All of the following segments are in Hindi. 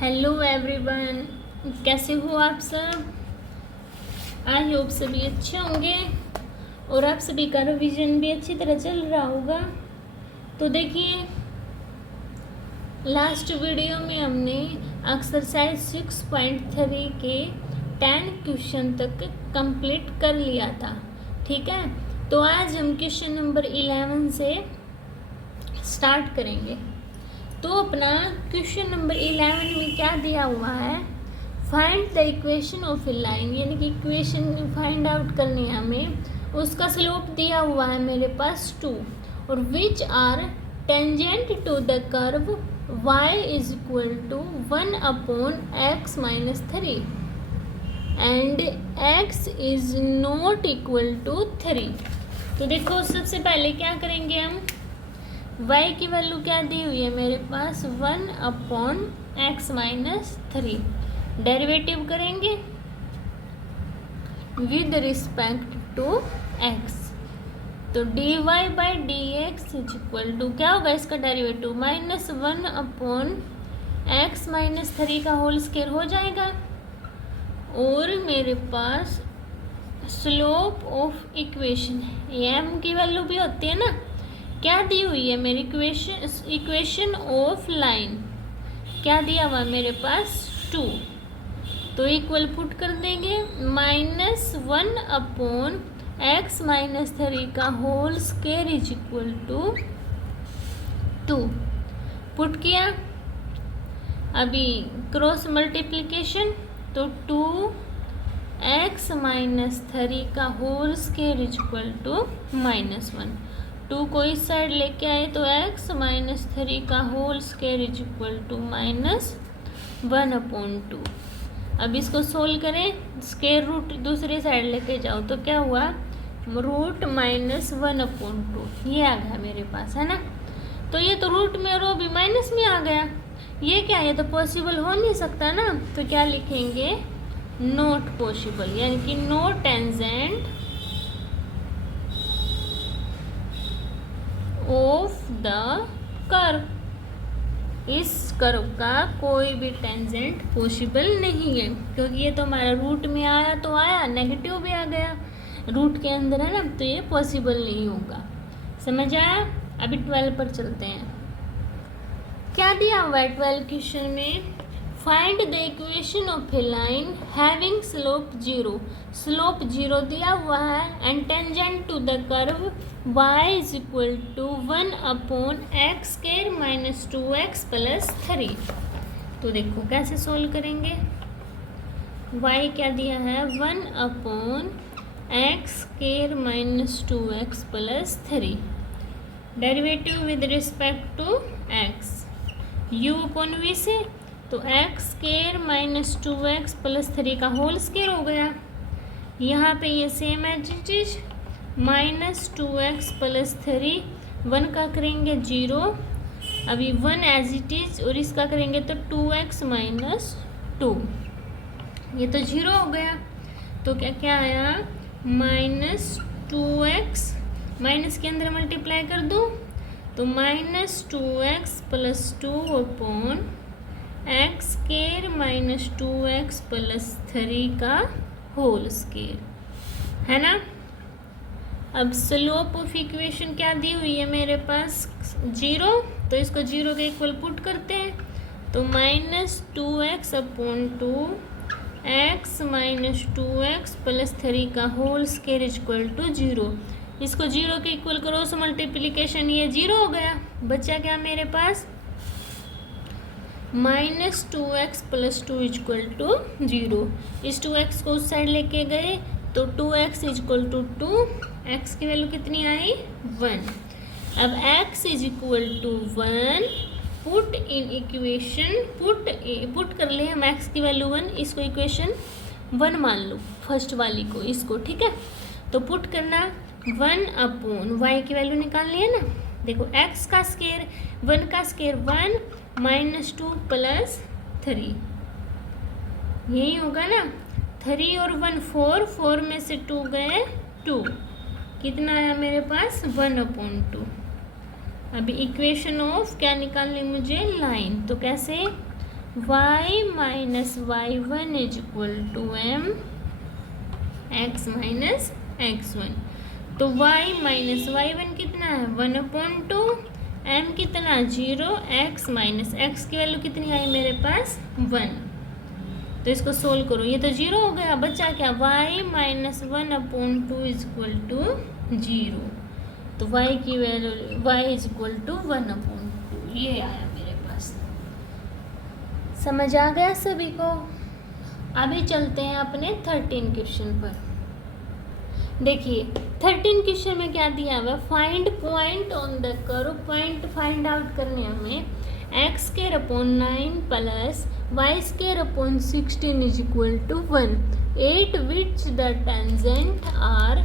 हेलो एवरीवन, कैसे हो आप सब। आई होप सभी अच्छे होंगे और आप सभी का रिवीजन भी अच्छी तरह चल रहा होगा। तो देखिए, लास्ट वीडियो में हमने एक्सरसाइज 6.3 के 10 क्वेश्चन तक कंप्लीट कर लिया था। ठीक है, तो आज हम क्वेश्चन नंबर 11 से स्टार्ट करेंगे। तो अपना क्वेश्चन नंबर 11 में क्या दिया हुआ है, find the equation of a line, यानी कि इक्वेशन फाइंड आउट करनी है हमें। उसका स्लोप दिया हुआ है मेरे पास 2 और which are tangent to the curve y is equal to 1/x-3 and x is not equal to 3। तो देखो, सबसे पहले क्या करेंगे हम, y की वैल्यू क्या दी हुई है मेरे पास 1/x-3, डेरिवेटिव करेंगे विद रिस्पेक्ट टू x। तो dy by d x is equal to क्या होगा इसका डेरिवेटिव -1/x-3 का होल स्क्वायर हो जाएगा। और मेरे पास स्लोप ऑफ इक्वेशन है, m की वैल्यू भी होती है ना, क्या दी हुई है मेरी इक्वेशन ऑफ लाइन, क्या दिया हुआ मेरे पास 2। तो इक्वल पुट कर देंगे -1/x-3 का whole square is equal to 2। Put किया, अभी क्रॉस मल्टीप्लिकेशन, तो 2x-3 का whole square is equal to -1। 2 को इस साइड लेके आए तो x-3 का whole square is equal to -1/2। अब इसको सोल्व करें, स्क्वायर रूट दूसरी साइड लेके जाओ तो क्या हुआ, रूट -1/2 ये आ गया मेरे पास, है ना। तो ये तो रूट में और वो भी माइनस में आ गया, ये क्या है, ये तो पॉसिबल हो नहीं सकता ना। तो क्या लिखेंगे, नॉट पॉसिबल, यानी कि no tangent of the curve, इस कर्व का कोई भी टेंजेंट पॉसिबल नहीं है, क्योंकि ये तो हमारा रूट में आया तो आया, नेगेटिव भी आ गया, रूट के अंदर है ना, तो ये पॉसिबल नहीं होगा। समझ आया। अभी 12 पर चलते हैं। क्या दिया हुआ है 12 क्वेश्चन में, find the equation of a line having slope 0, slope 0 दिया हुआ है and tangent to the curve y is equal to 1/x² -2x+3। तो देखो कैसे सोल्व करेंगे, y क्या दिया है 1/x²-2x+3, derivative with respect to x, u upon v से, तो x² -2x+3 का होल स्क्वायर हो गया। यहाँ पे ये same as it is -2x+3, 1 का करेंगे 0, अभी 1 एज इट इज, और इसका करेंगे तो 2x -2, ये तो 0 हो गया। तो क्या क्या आया, -2x, माइनस के अंदर मल्टीप्लाई कर दूँ तो -2x+2/x² -2x+3 का होल स्क्वायर, है ना। अब स्लोप ऑफ इक्वेशन क्या दी हुई है मेरे पास 0, तो इसको 0 के इक्वल पुट करते हैं, तो -2x/(x-2x+3) का whole square is equal to 0। इसको 0 के इक्वल करो, सो मल्टीप्लिकेशन ये 0 हो गया, बचा क्या मेरे पास -2x+2 इज इक्वल टू 0। इस 2x को उस साइड लेके गए तो 2x is equal to 2, x की वैल्यू कितनी आई 1। अब x is equal to 1, put in equation, put कर ले हम x की वैल्यू 1, इसको इक्वेशन 1 मान लो, फर्स्ट वाली को, इसको, ठीक है। तो पुट करना 1/y की वैल्यू निकालनी है ना, देखो x का स्क्वायर 1 का स्क्वायर 1 -2 +3, यही होगा ना, 3 और 1 4, 4 में से 2 गए 2, कितना आया मेरे पास 1/2। अभी इक्वेशन ऑफ क्या निकालनी मुझे, लाइन, तो कैसे y minus y1 is equal to m x minus x1। तो y माइनस y1 कितना है 1/2, m कितना 0, x माइनस x की वैल्यू कितनी आई मेरे पास 1। तो इसको सोल्व करो, ये तो 0 हो गया, बचा क्या y minus 1/2 is equal to 0। तो y की value y is equal to 1/2, ये आया मेरे पास। समझ आ गया सभी को। अभी चलते हैं अपने 13 क्वेश्चन पर। देखिए 13 क्वेश्चन में क्या दिया हुआ है, find point on the curve. Point find out करने हमें x² plus y² 16 is equal to 1 8 which the tangent are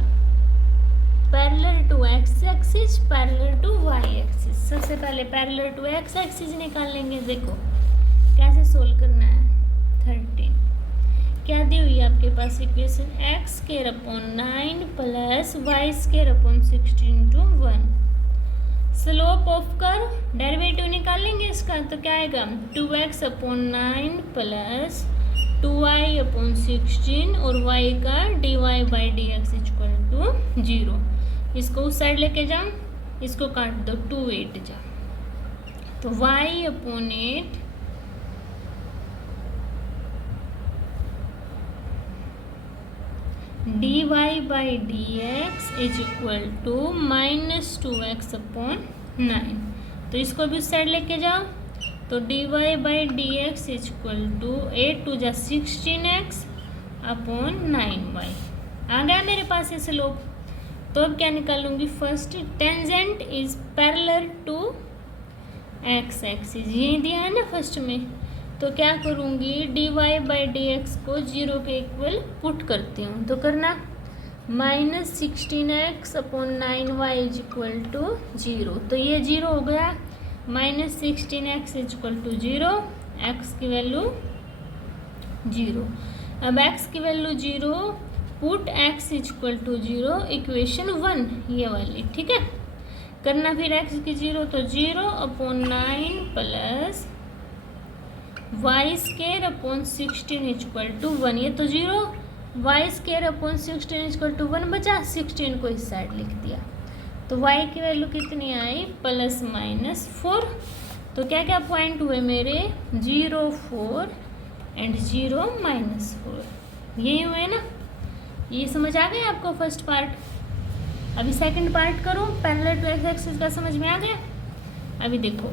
parallel to x axis parallel to y axis. सबसे पहले पैरेलल टू x एक्सिस निकालेंगे। देखो कैसे सोल्व करना है। 13 क्या दी हुई है आपके पास equation, x² plus y² 16 to 1। Slope of curve derivative निकालेंगे इसका, तो क्या आएगा 2x/9 प्लस 2y/16 और y का dy/dx इक्वल टू 0। इसको उस साइड लेके जाओ, इसको काट दो 2 8 जा, तो y/8 dy/dx is equal to -2x/9। तो इसको भी उस साइड लेके जाओ, तो dy/dx इज इक्वल टू 8 2 जा 16x/9y। आ गया मेरे पास ये स्लोप। तो अब क्या निकालूंगी, first tangent is parallel to x axis, यही दिया है ना फर्स्ट में। तो क्या करूँगी, dy/dx को 0 के इक्वल पुट करती हूँ, तो करना -16x/9y इज इक्वल टू 0। तो ये 0 हो गया, -16x is equal to 0, x की वैल्यू 0। अब x की value 0, put x is equal to 0, equation 1 ये वाली, ठीक है। करना फिर x की 0, तो 0/9 plus y² 16 is equal to 1। ये तो 0, y² 16 इज इक्वल टू 1 बचा, 16 को इस साइड लिख दिया। तो y की वैल्यू कितनी आई +-4। तो क्या क्या पॉइंट हुए मेरे 0 4 एंड 0 -4, यही हुए ना। ये समझ आ गया आपको फर्स्ट पार्ट। अभी सेकंड पार्ट करो, पैरेलल टू x एक्सिस का समझ में आ गया। अभी देखो,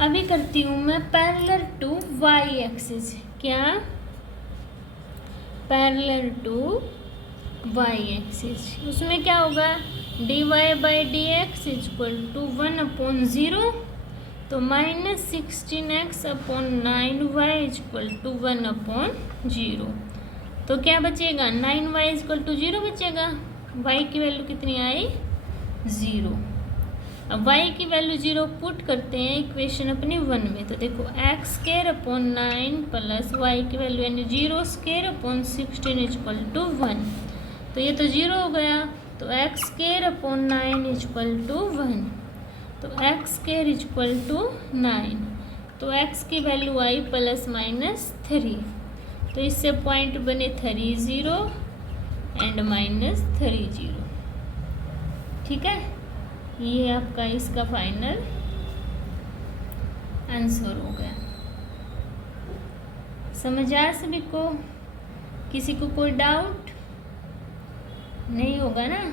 अभी करती हूँ मैं पैरेलल टू y एक्सिस। क्या, पैरेलल टू y एक्सिस, उसमें क्या होगा dy/dx इज इक्वल टू 1/0, तो -16x/9y इज इक्वल टू 1/0। तो क्या बचेगा 9y इज इक्वल टू 0 बचेगा। y की वैल्यू कितनी आई 0। अब y की वैल्यू 0 पुट करते हैं इक्वेशन अपनी 1 में। तो देखो x² प्लस y की वैल्यू यानी 0² 16 इज इक्वल टू 1। तो ये तो 0 हो गया, तो x² इज इक्वल टू 1, तो x² इज इक्वल टू 9। तो x की वैल्यू आई +-3। तो इससे पॉइंट बने 3 0 एंड -3 0, ठीक है। ये आपका इसका फाइनल आंसर हो गया। समझ आया सभी को? किसी को कोई डाउट नहीं होगा ना?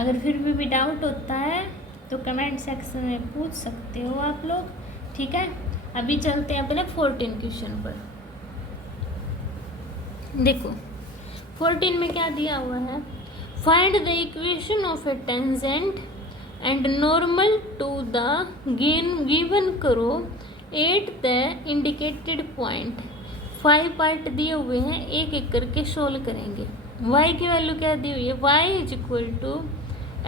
अगर फिर भी डाउट होता है तो कमेंट सेक्शन में पूछ सकते हो आप लोग, ठीक है। अभी चलते हैं अपने 14 क्वेश्चन पर। देखो 14 में क्या दिया हुआ है, find the equation of a tangent and normal to the given curve at the indicated point. 5 part दिए हुए हैं, एक एक करके सोल्व करेंगे। y की वैल्यू क्या दी हुई है, y is equal to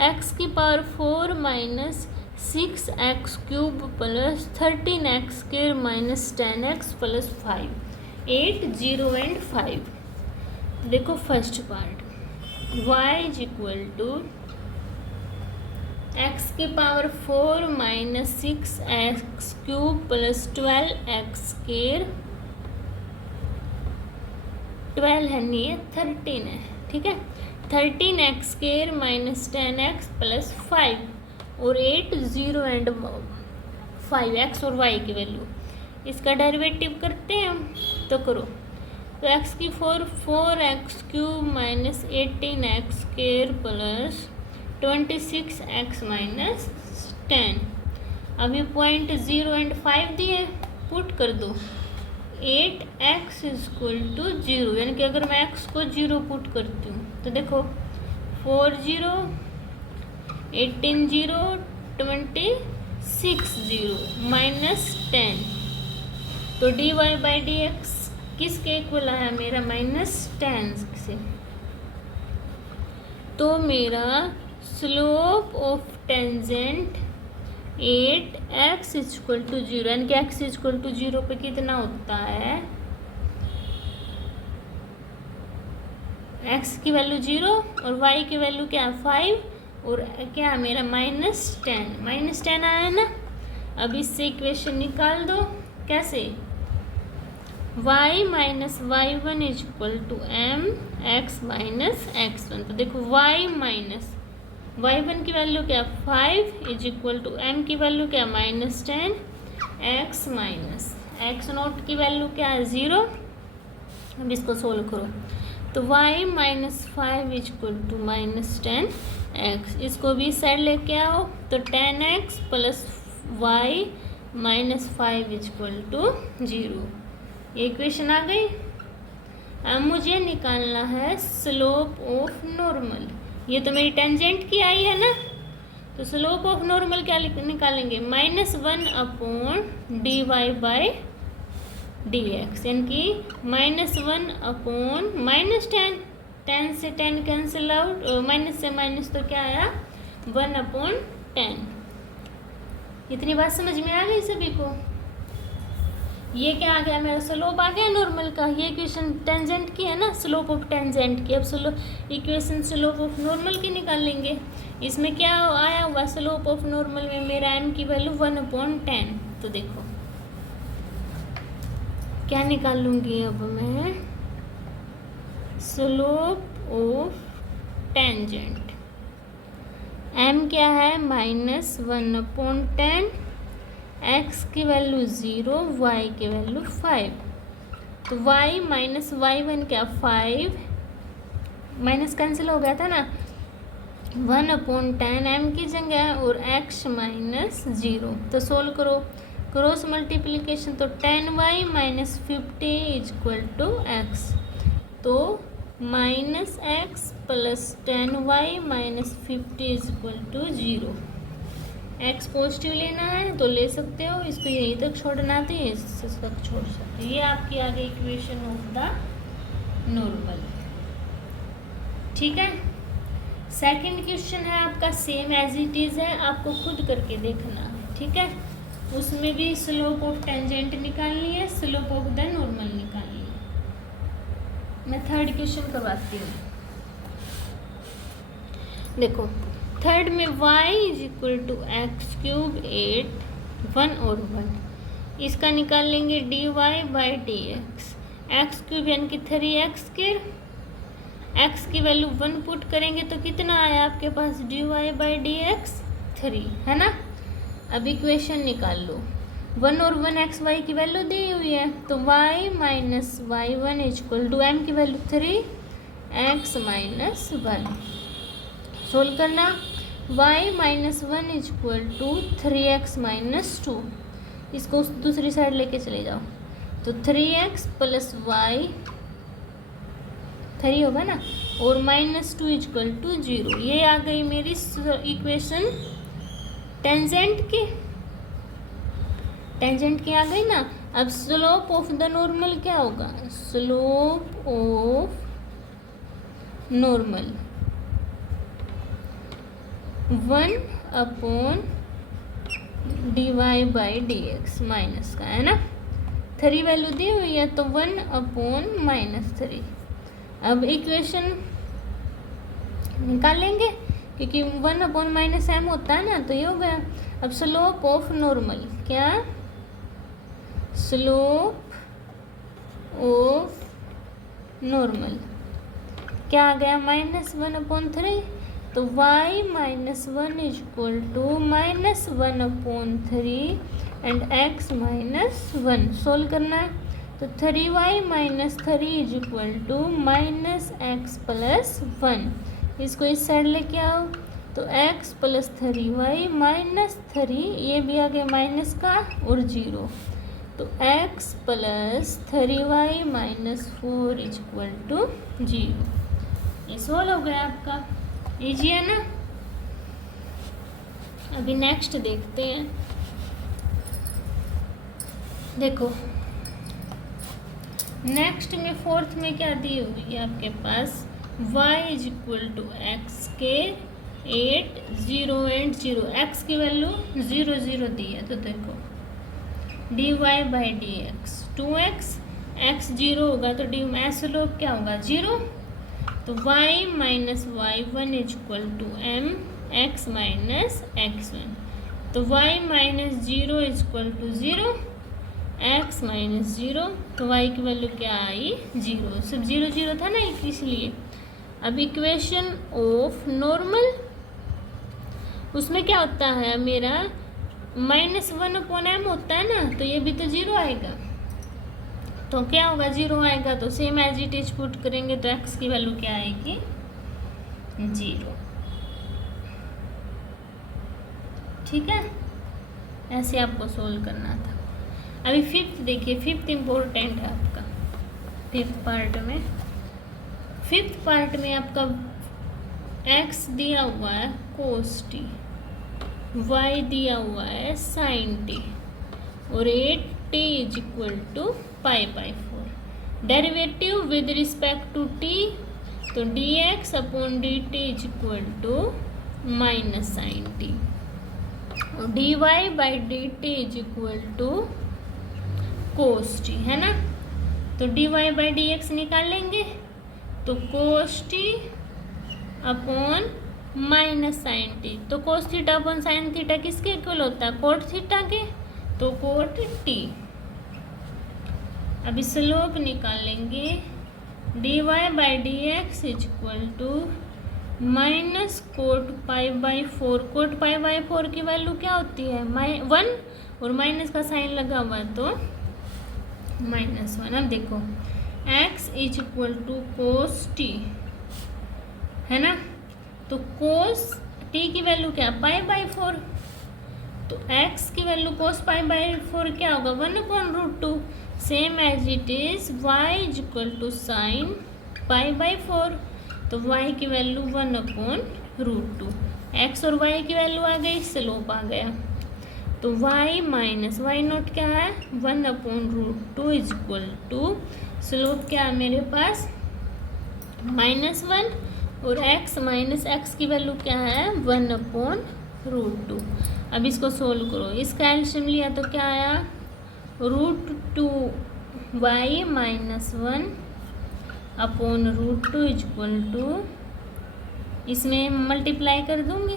x⁴ minus 6x³ plus 13x² minus 10x plus 5, 8 0 and 5। देखो first part y is equal to x की power 4 minus 6x cube plus 12x square, 12 है नहीं है 13 है, ठीक है। 13x square minus 10x plus 5 और 8 0 एंड 5 x और y की वैल्यू, इसका डेरिवेटिव करते हैं हम, तो करो। तो x की 4x cube minus 18x square plus 26x minus 10। अब ये पॉइंट 0 एंड 5 दिए, पुट कर दो। 8x इक्वल टू 0, यानी कि अगर मैं x को 0 पुट करती हूँ तो देखो 4 0 18 0 26 0 माइनस 10, तो dy बाई डी एक्स किसके इक्वल आया मेरा, माइनस 10 से। तो मेरा slope of tangent 8x equal to 0, यानी कि x इक्वल टू 0 पे कितना होता है, x की वैल्यू 0 और y की वैल्यू क्या है 5 और क्या मेरा माइनस 10 आया ना। अब इससे इक्वेशन निकाल दो, कैसे, y minus y1 equal to m x minus x1। तो देखो y माइनस y1 की वैल्यू क्या 5 इज इक्वल टू m की वैल्यू क्या minus 10, x minus x naught की वैल्यू क्या है 0। अब इसको सोल्व करो, तो y minus 5 is equal to minus 10x, इसको भी साइड लेके आओ, तो 10x plus y minus 5 is equal to 0। ये इक्वेशन आ गई। अब मुझे निकालना है स्लोप ऑफ नॉर्मल, ये तो मेरी टेंजेंट की आई है ना, तो स्लोप ऑफ नॉर्मल क्या निकालेंगे, -1 upon d y by d x, यानी कि -1 अपॉन -10, 10 से 10 कैंसिल आउट, माइनस से माइनस तो क्या आया 1 अपॉन 10। इतनी बात समझ में आ गई सभी को। ये क्या आ गया मेरा, स्लोप आ गया नॉर्मल का। ये इक्वेशन टेंजेंट की है ना, स्लोप ऑफ टेंजेंट की। अब इक्वेशन स्लोप ऑफ नॉर्मल की निकालेंगे। इसमें क्या आया हुआ, स्लोप ऑफ नॉर्मल में मेरा m की वैल्यू 1/10। तो देखो क्या निकालूंगी अब मैं, स्लोप ऑफ टेंजेंट, m क्या है -1/10, x की वैल्यू 0, y की वैल्यू 5। तो y माइनस y1 क्या 5, माइनस कैंसिल हो गया था ना, 1/10 m की जगह और x माइनस 0। तो सोल्व करो, क्रॉस मल्टीप्लिकेशन, तो 10y minus 50 is equal to x, तो -x plus 10y minus 50 is equal to 0। x positive लेना है तो ले सकते हो, इसको यहीं तक छोड़ना तो ये इससे तक छोड़ सकते हो। ये आपकी आ गई इक्वेशन ऑफ द नॉर्मल, ठीक है। सेकंड क्वेश्चन है आपका सेम एज इट इज़ है, आपको खुद करके देखना है, ठीक है। उसमें भी स्लोप ऑफ टेंजेंट निकालनी है, स्लोप ऑफ द नॉर्मल निकालनी है। मैं थर्ड क्वेश्चन करवाती हूँ। देखो थर्ड में y is equal to x cube 8 1 और 1, इसका निकाल लेंगे dy by d x. X cube यानी कि 3x स्क्वायर, x की वैल्यू 1 पुट करेंगे तो कितना आया आपके पास, dy बाई डी एक्स 3, है ना। अब इक्वेशन निकाल लो, 1 और 1 एक्स वाई की वैल्यू दी हुई है, तो y minus y1 is equal to m की वैल्यू 3 x माइनस 1। सोल्व करना, y minus 1 is equal to 3x minus 2, इसको दूसरी साइड लेके चले जाओ, तो 3x प्लस y 3 होगा ना, और -2 इज इक्वल टू 0। ये आ गई मेरी इक्वेशन टेंजेंट की आ गई ना। अब स्लोप ऑफ द नॉर्मल क्या होगा, slope of normal 1 upon d y by d x minus का, है ना। 3 वैल्यू दी हुई है तो 1 अपॉन -3। अब इक्वेशन निकाल लेंगे, क्योंकि 1/-m होता है ना, तो ये हो गया। अब स्लोप ऑफ नॉर्मल, क्या स्लोप ऑफ नॉर्मल क्या आ गया, -1/3। तो y -1 equal to -1/3 and x -1 solve करना है। तो 3y - 3 is equal to -x + 1। इसको इस साइड लेके आओ, तो x + 3y - 3, ये भी आ गया माइनस का और 0, तो x + 3y - 4 is equal to 0। ये सोल्व हो गया आपका, इजी है ना। अभी नेक्स्ट देखते हैं। देखो नेक्स्ट में फोर्थ में क्या दी हुई है आपके पास, y is equal to x के 8 0 एंड 0, x की वैल्यू 0 0 दी है। तो देखो dy/dx 2x, x 0 होगा तो डी में स्लोप क्या होगा 0। तो y - y1 is equal to m x - x1। तो y - 0 is equal to 0, x - 0, तो y की वैल्यू क्या आई 0, सिर्फ 0 0 था ना इसलिए। अब इक्वेशन ऑफ नॉर्मल, उसमें क्या होता है मेरा -1/m होता है ना, तो ये भी तो 0 आएगा। तो क्या होगा 0 आएगा, तो same as it is put करेंगे, तो x की वैल्यू क्या आएगी 0। ठीक है, ऐसे आपको सोल्व करना था। अभी फिफ्थ देखिए, फिफ्थ इम्पोर्टेंट है आपका। फिफ्थ पार्ट में आपका x दिया हुआ है cos t, y दिया हुआ है sin t और 8t is equal to π/4। Derivative with respect to t, तो dx/dt is equal to -sin t और dy/dt is equal to cos t, है ना। तो dy/dx निकालेंगे, तो cos t upon -sin t, तो cos theta upon sin theta किसके इक्वल होता है, cot थीटा के, तो cot t। अभी स्लोप निकालेंगे, dy/dx is equal to -cot π/4। cot π/4 की वैल्यू क्या होती है 1 और माइनस का साइन लगा हुआ है तो -1। अब देखो x is equal to cos t, है ना। तो cos t की वैल्यू क्या π/4, तो x की वैल्यू cos π/4 क्या होगा 1/√2। Same as it is y is equal to sine π/4, तो y की वैल्यू 1/√2। x और y की वैल्यू आ गई, स्लोप आ गया, तो y माइनस y0 क्या है 1/√2 इज इक्वल टू स्लोप क्या है मेरे पास -1 और x माइनस x की वैल्यू क्या है 1/√2। अब इसको सोल्व करो, इसका एलसीएम लिया तो क्या आया √2y - 1/√2 इज इक्वल टू, इसमें मल्टीप्लाई कर दूंगी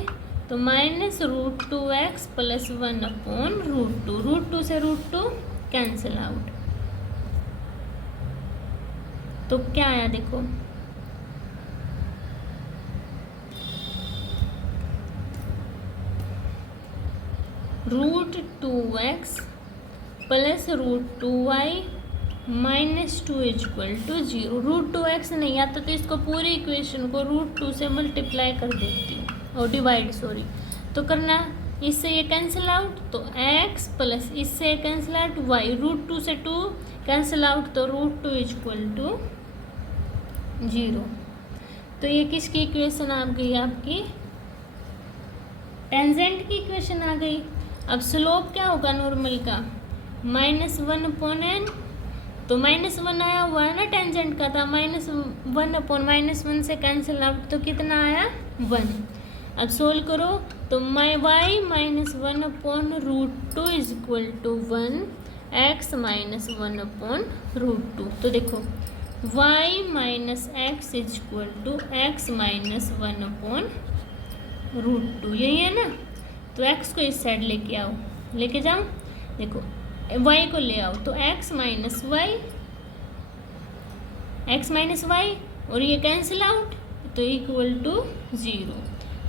तो -√2x + 1/√2। √2 से √2 कैंसिल आउट, तो क्या आया देखो √2x + √2y - 2 is equal to 0। √2x नहीं आता तो इसको पूरी इक्वेशन को √2 से मल्टीप्लाई कर देती हूँ और डिवाइड, सॉरी, तो करना इससे ये कैंसिल आउट, तो x प्लस इससे कैंसिल आउट y, √2 से 2 कैंसिल आउट, तो √2 इज इक्वल टू 0। तो ये किसकी इक्वेशन आ गई आपकी टेंजेंट की इक्वेशन आ गई। अब स्लोप क्या होगा नॉर्मल का -1/n, तो -1 आया हुआ है ना टेंजेंट का था, -1/-1 से कैंसिल आउट, तो कितना आया 1। अब सोल्व करो तो y -1/√2 is equal to 1, x -1/√2। तो देखो y - x is equal to x - 1/√2। √2 यही है ना। तो x को इस साइड लेके आओ, लेके जाओ, देखो y को ले आओ तो x माइनस वाई और ये कैंसिल आउट तो इक्वल टू 0।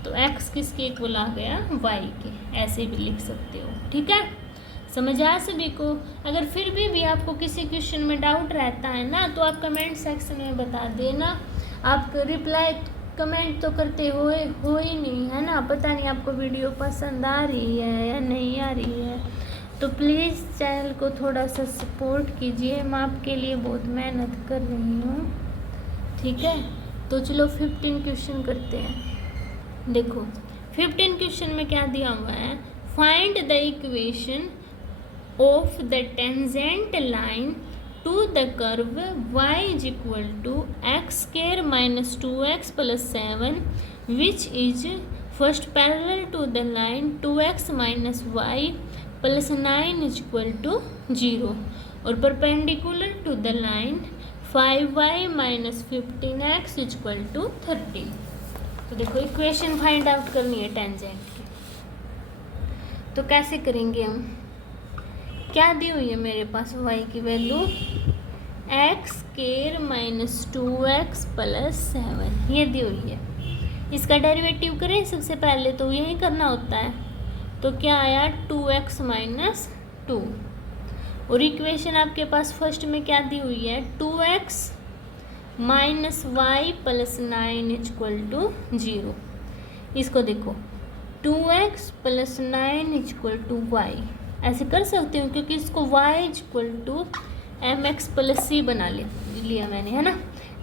तो x किसके इक्वल आ गया, y के। ऐसे भी लिख सकते हो, ठीक है। समझ आ सभी को। अगर फिर भी आपको किसी क्वेश्चन में डाउट रहता है ना तो आप कमेंट सेक्शन में बता देना। आप रिप्लाई कमेंट तो करते हो ही नहीं है ना। पता नहीं आपको वीडियो पसंद आ रही है या नहीं आ रही है, तो प्लीज़ चैनल को थोड़ा सा सपोर्ट कीजिए। मैं आपके लिए बहुत मेहनत कर रही हूँ, ठीक है। तो चलो 15 क्वेश्चन करते हैं। देखो 15 क्वेश्चन में क्या दिया हुआ है, find the equation of the tangent line to the curve y is equal to x square minus 2x plus 7 which is first parallel to the line 2x minus y plus 9 is equal to 0 और perpendicular to the line 5y minus 15x is equal to 13। तो देखो इक्वेशन फाइंड आउट करनी है टेंजेंट की, तो कैसे करेंगे हम। क्या दी हुई है मेरे पास y की value x square minus 2x plus 7 ये दी हुई है। इसका डेरिवेटिव करें सबसे पहले, तो यही करना होता है। तो क्या आया 2x माइनस 2 और इक्वेशन आपके पास फर्स्ट में क्या दी हुई है 2x minus y plus 9 equal to 0। इसको देखो 2x plus 9 equal to Y, ऐसे कर सकती हूँ क्योंकि इसको y equal to m x plus c बना लिया मैंने, है ना।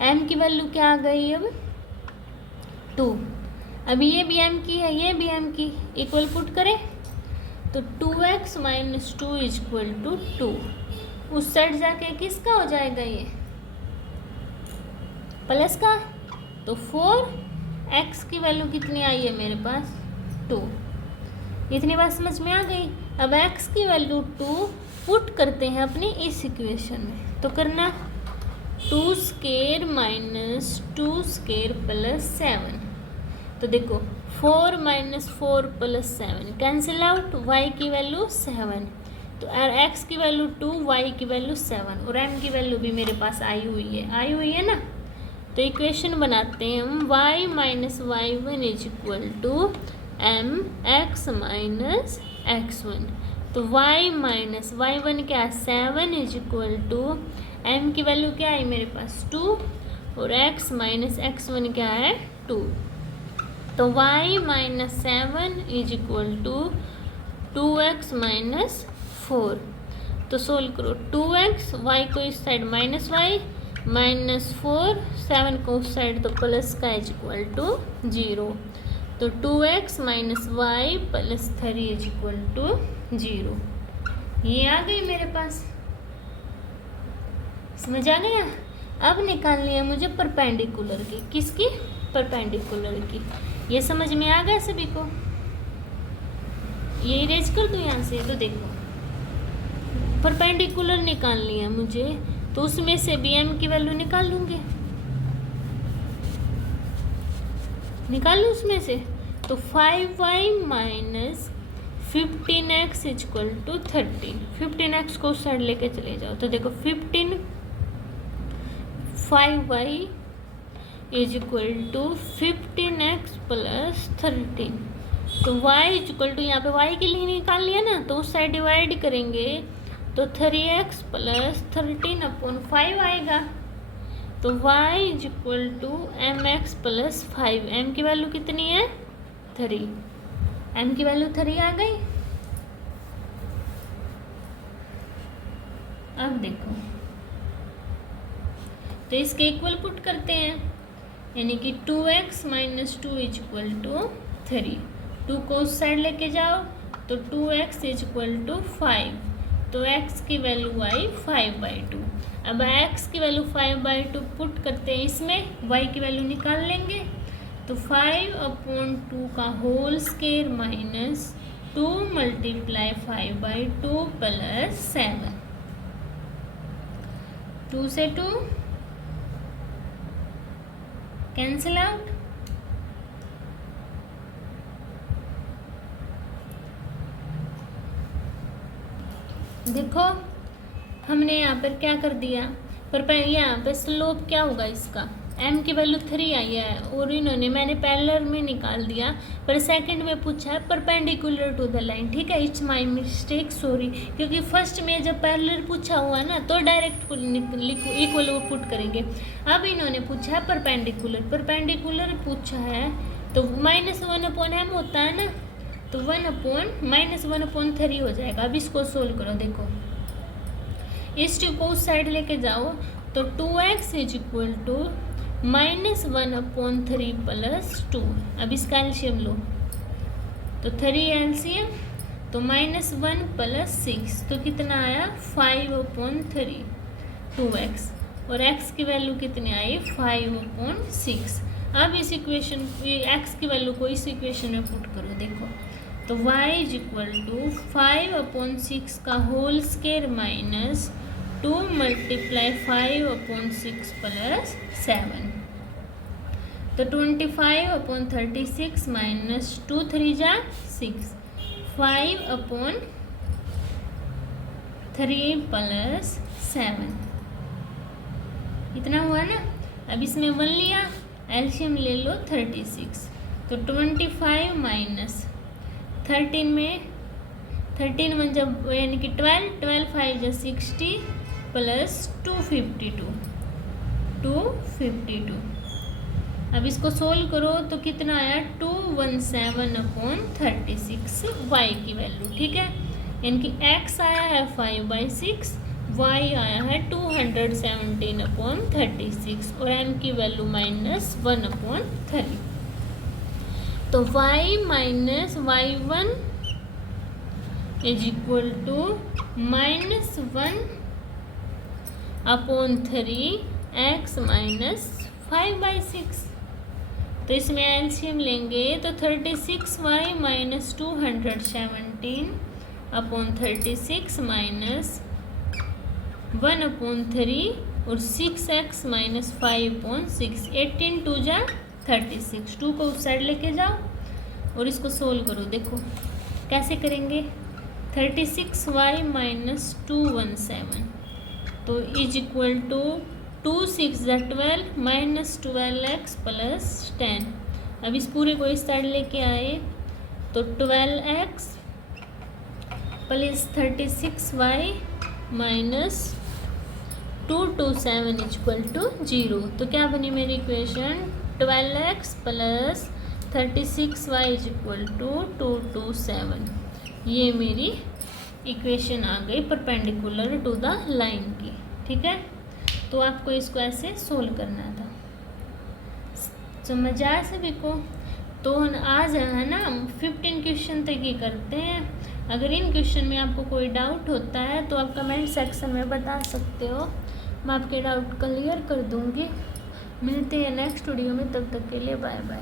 m की वैल्यू क्या आ गई अब 2। अब ये भी m की है, ये भी m की, इक्वल पुट करें तो 2x माइनस 2 इक्वल टू 2। उस साइड जाके किसका हो जाएगा ये प्लस का, तो 4x की वैल्यू कितनी आई है मेरे पास 2। इतनी बात समझ में आ गई। अब x की वैल्यू 2 पुट करते हैं अपनी इस इक्वेशन में, तो करना 2 स्क्वायर माइनस 2 स्क्वायर प्लस 7। तो देखो 4 minus 4 plus 7 cancel out, y की वैल्यू 7, तो x की वैल्यू 2, y की वैल्यू 7 और m की वैल्यू भी मेरे पास आई हुई है ना। तो इक्वेशन बनाते हैं हम y minus y1 is equal to m x minus x1। तो y माइनस y1 क्या है 7 इज इक्वल टू m की वैल्यू क्या है मेरे पास 2 और x माइनस x1 क्या है 2। तो y minus 7 is equal to 2x minus 4। तो सोल्व करो 2x, y को इस साइड माइनस y माइनस 4, 7 को उस साइड तो प्लस का इज इक्वल टू 0। तो 2x minus y plus 3 is equal to 0। ये आ गई मेरे पास, समझ आ गया। अब निकालनी है मुझे परपेंडिकुलर की, किसकी परपेंडिकुलर की। ये समझ में आ गया सभी को। ये इरेज कर दूँ यहाँ से। तो देखो परपेंडिकुलर निकालनी है मुझे, तो उसमें से भी m की वैल्यू निकाल लूँगी, निकाल लूँ उसमें से। तो 5y minus 15x equal to 13। 15x को उस साइड लेके चले जाओ, तो देखो 5y is equal to 15x plus 13। तो y इक्वल टू यहाँ पे y के लिए निकाल लिया ना, तो उस साइड डिवाइड करेंगे तो 3x प्लस 13 अपॉन 5 आएगा। तो y is equal to m x plus 5। m की वैल्यू कितनी है 3, m की वैल्यू 3 आ गई। अब देखो तो इसके इक्वल पुट करते हैं, यानी कि 2x minus 2 is equal to 3। 2 को उस साइड लेके जाओ तो 2x इज इक्वल टू 5। तो x की वैल्यू आई 5/2। अब x की वैल्यू 5/2 पुट करते हैं इसमें, y की वैल्यू निकाल लेंगे। तो 5/2 का whole square minus 2 multiply 5/2 plus 7। 2 से 2 कैंसिल आउट, देखो हमने यहाँ पर क्या कर दिया, पर यहाँ पर स्लोप क्या होगा इसका, m की वैल्यू 3 आई है और इन्होंने मैंने पैरेलल में निकाल दिया, पर सेकंड में पूछा है परपेंडिकुलर टू द लाइन। ठीक है, इट्स माय मिस्टेक, सॉरी, क्योंकि फर्स्ट में जब पैरेलल पूछा हुआ ना तो डायरेक्ट इक्वल पुट करेंगे। अब इन्होंने पूछा है परपेंडिकुलर पूछा है तो -1/m होता है ना, तो -1/3 हो जाएगा। अब इसको सोल्व करो, देखो इस टू को उस साइड लेके जाओ तो 2x इक्वल टू -1/3 प्लस 2। अब इसका एलसीएम लो तो 3 एलसीएम तो -1 प्लस 6 तो कितना आया 5/3 2x, और x की वैल्यू कितनी आई 5/6। अब इस इक्वेशन x की वैल्यू को इस इक्वेशन में पुट करो, देखो तो y इज इक्वल टू 5/6 का whole square minus 2 multiply 5/6 plus 7, तो 25/36 माइनस 2 3 जा 6, 5/3 प्लस 7 इतना हुआ ना। अब इसमें 1 लिया, एलसीएम ले लो 36, तो 25 माइनस 13 में 13 1 जब यानी कि 12 5 जा 60 प्लस 252। अब इसको सोल्व करो तो कितना आया 217/36 y की वैल्यू। ठीक है, यानी कि x आया है 5/6, y आया है 217/36 और m की वैल्यू -1/3। तो y minus y1 is equal to -1/3 x minus 5/6। तो इसमें एलसीएम लेंगे तो 36y माइनस 217/36 माइनस 1/3 और 6x माइनस 5/6, 18 2 जा 36, 2 को उस साइड लेके जाओ और इसको सोल्व करो। देखो कैसे करेंगे, 36y माइनस 217 तो इज इक्वल टू 2 6 जा 12 माइनस 12x प्लस 10। अब इस पूरे को इस साइड लेके आए तो 12x plus 36y minus 227 equal to 0। तो क्या बनी मेरी equation, 12x plus 36y is equal to 227। ये मेरी इक्वेशन आ गई परपेंडिकुलर टू द लाइन की। ठीक है, तो आपको इसको ऐसे सोल्व करना था। समझ आया सभी को? तो आज है ना 15 क्वेश्चन तक ही करते हैं। अगर इन क्वेश्चन में आपको कोई डाउट होता है तो आप कमेंट सेक्शन में बता सकते हो, मैं आपके डाउट क्लियर कर दूंगी। मिलते हैं नेक्स्ट वीडियो में, तब तक के लिए बाय बाय।